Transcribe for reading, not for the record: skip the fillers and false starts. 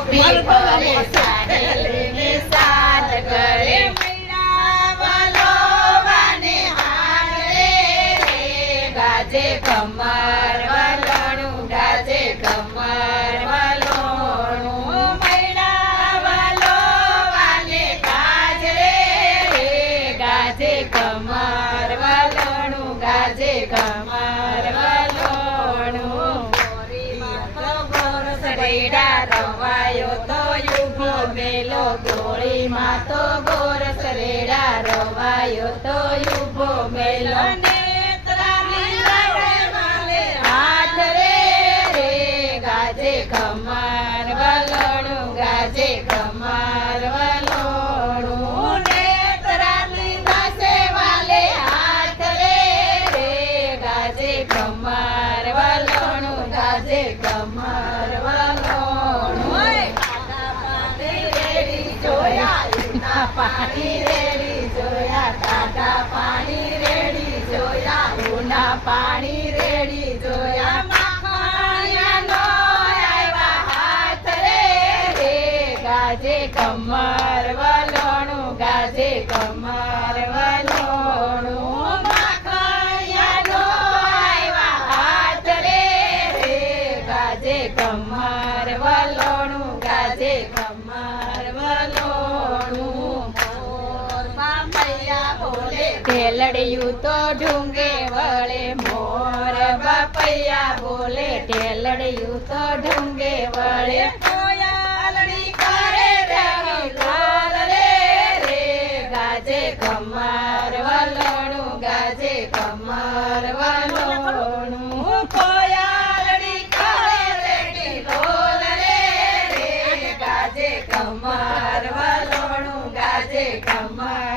છોકરી કરે સાડેલીને સાત કરે ગાજે કમર વલોણું ગાજે કમર વલોણું મૈડા વલોવાને ગાજરે ગાજે કમર વલોણું ગાજે કમર વલોણું ગોરીમાં તો ગોરસ રેડા રવાયો તો યુગો મેલો ગોળીમાં તો ગોરસ રેડા રવાયો તો યુગો મેલો ગાજે કમર વલોણું ગાજે કમર વલોણું નેત્રાની દાસે વાલે હાથ રે ગાજે કમર વલોણું ગાજે કમર વલોણું પાણી રેડી જોયા પાણી રેડી જોયા ટાટા પાણી રેડી જોયા ઉના પાણી રેડી જોયા ગાજે કમર વલોણું ગાજે કમર વલોણું માખણિયાનો આવ્યા હાથ રે ગાજે કમર વલોણું ગાજે કમર વલોણું મોરમાં મૈયા બોલે ટેલડિયું તો ઢૂંગે વળે મોર બાપૈયા બોલે ટેલડિયું તો ઢૂંગે વળે ગાજે કમર વલોણું ગાજે કમર વલોણું કોયાલડી કરે રેડી ઢોલ રે ગાજે કમર વલોણું ગાજે કમર